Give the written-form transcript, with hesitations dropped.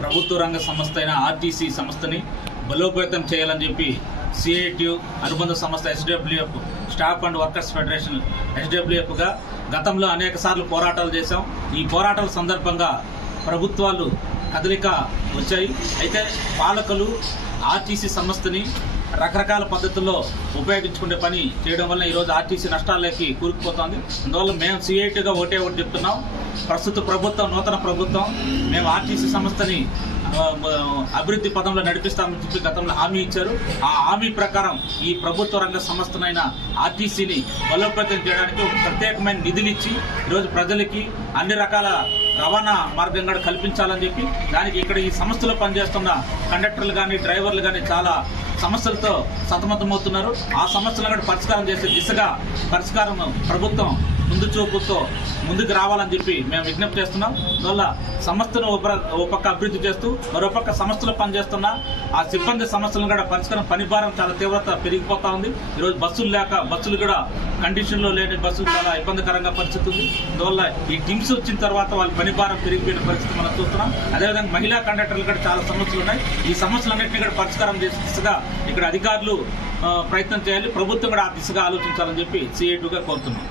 ప్రభుత్వ రంగ సంస్థ అయిన ఆర్టీసీ సంస్థని బలోపేతం చేయాలని చెప్పి సిఐటియు అనుబంధ సంస్థ SWF staff and workers federation ఎస్డబ్ల్యూఎఫ్గా గతంలో అనేక సార్లు పోరాటాలు చేశాం. ఈ పోరాటాల సందర్భంగా ప్రభుత్వాలు కదలిక వచ్చాయి. అయితే పాలకులు ఆర్టీసీ సంస్థని రకరకాల పద్ధతుల్లో ఉపయోగించుకునే పని చేయడం వల్ల ఈరోజు ఆర్టీసీ నష్టాల్లోకి కూరుకుపోతుంది. అందువల్ల మేము సిఐటిగా ఒకటి చెప్తున్నాం, ప్రస్తుత ప్రభుత్వం, నూతన ప్రభుత్వం మేము ఆర్టీసీ సంస్థని అభివృద్ధి పదంలో నడిపిస్తామని చెప్పి గతంలో హామీ ఇచ్చారు. ఆ హామీ ప్రకారం ఈ ప్రభుత్వ రంగ సంస్థనైన ఆర్టీసీని బలోపేతం చేయడానికి ఒక ప్రత్యేకమైన నిధులు ఇచ్చి ఈరోజు ప్రజలకి అన్ని రకాల రవాణా మార్గం కూడా కల్పించాలని చెప్పి దానికి ఇక్కడ ఈ సంస్థలో పనిచేస్తున్న కండక్టర్లు కానీ డ్రైవర్లు కానీ చాలా సమస్యలతో సతమతమవుతున్నారు. ఆ సమస్యలను కూడా పరిష్కారం చేసే దిశగా ప్రభుత్వం ముందు చూపుతో ముందుకు రావాలని చెప్పి మేము విజ్ఞప్తి చేస్తున్నాం. అందువల్ల సంస్థను ఒక పక్క అభివృద్ధి చేస్తూ మరోపక్క సంస్థలో పనిచేస్తున్న ఆ సిబ్బంది సమస్యలను కూడా పరిష్కారం పనిభారం చాలా తీవ్రత పెరిగిపోతా ఉంది. ఈరోజు బస్సులు లేక బస్సులు కూడా కండిషన్లో లేని బస్సులు చాలా ఇబ్బందికరంగా పరిస్థితి ఉంది. అందువల్ల ఈ టీమ్స్ వచ్చిన తర్వాత వాళ్ళ పనిభారం పెరిగిపోయిన పరిస్థితి మనం చూస్తున్నాం. అదేవిధంగా మహిళా కండక్టర్లు కూడా చాలా సమస్యలు ఉన్నాయి. ఈ సమస్యలన్నింటినీ కూడా పరిష్కారం చేసే దిశగా ఇక్కడ అధికారులు ప్రయత్నం చేయాలి. ప్రభుత్వం కూడా ఆ దిశగా ఆలోచించాలని చెప్పి సిఐటిగా కోరుతున్నాం.